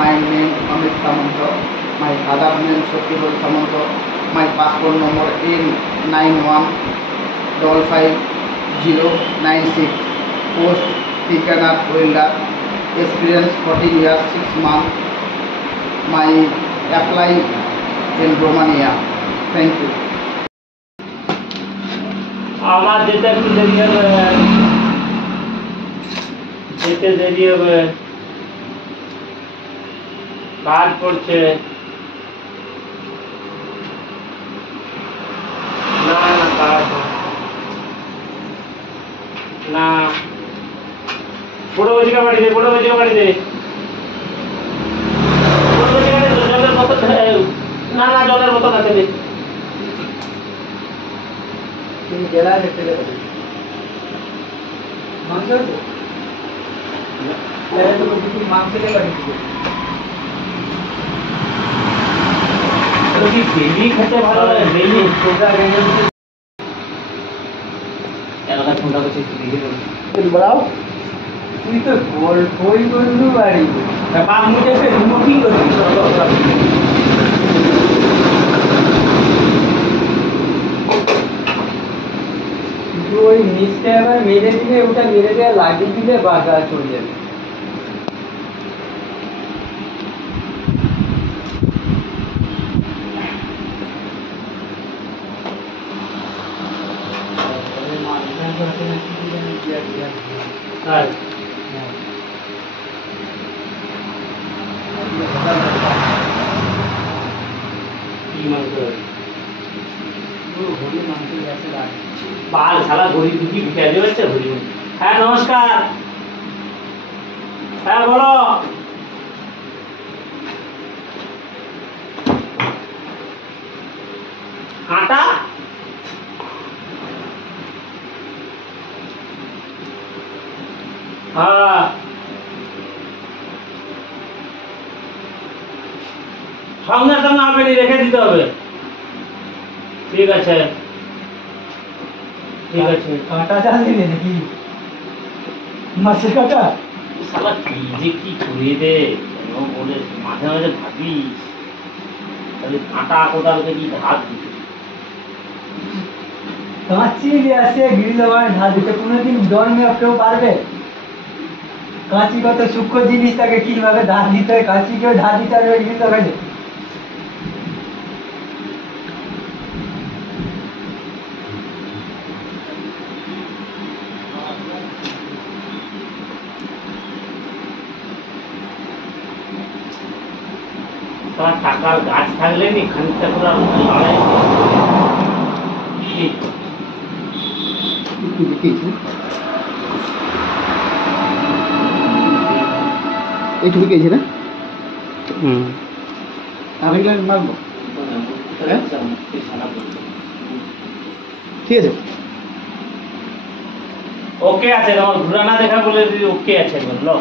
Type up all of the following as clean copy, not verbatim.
My name Amit Samanto. My father name Sotibol Samanto. My passport number N91555096. Post Tikanath Welder. Experience 14 years 6 months. My apply in Romania. Thank you. আমার যেতে একটু দেরি হবে, যেতে দেরি হবে, কাজ করছে। না না কাজ না, বড় বাজিকা বাড়ি দে, বড় বাজিকা বাড়ি দে, বড় বাজিকা বাড়ি দে, জলের বোতল। না না জলের বোতল আছে দে। তুমি জেলায় দেখতে দেবে মাংস আছে? মাংস দিয়ে বাড়ি ডেলি খেতে ভালো লাগে, ডেলি এলাকা ঠান্ডা করছে বড়াও। তুই তো বই বন্ধু বাড়ি বাপ মুখে রিমোটিং করছিস। ওই নিচটা আবার মেরে দিলে, ওটা মেরে দেওয়া লাগিয়ে দিলে বাগা চলে যাবে। বাল শালা ঘড়ি দুটি ঢুকে যাচ্ছে ঘড়ি। হ্যাঁ নমস্কার, হ্যাঁ বলো। আটা হ্যাঁ সঙ্গে সঙ্গে আপনি রেখে দিতে হবে। ঠিক আছে ঠিক আছে। কাঁটা জাল দিলে নাকি মাছের কাঁটা? শালা কি যে কি করে দে বলে মাঝে মাঝে ভাবিস, তাহলে কাঁটা কোদালকে কি ধার দিতে। কাঁচি আছে গিরি দেওয়ার ধার দিতে কোনোদিন জন্মে কেউ পারবে? কাঁচি কত সূক্ষ্ম জিনিস, তাকে কিভাবে ধার দিতে হয়, কাঁচি কেউ ধার দিতে পারবে গিরি দেওয়ারে? তোমার টাকার গাছ থাকলে নি খানিকটা করে লড়াই এইটুকু গেছে না? আমি মারবো। ঠিক আছে, ওকে আছে, তোমার ঘুরা না দেখা বলে ওকে আছে বললো।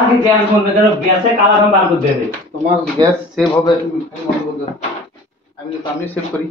আগে গ্যাস বলবে, কেন গ্যাসে কালার বার করতে হবে। তোমার গ্যাস সেভ হবে, আমি সেভ করি।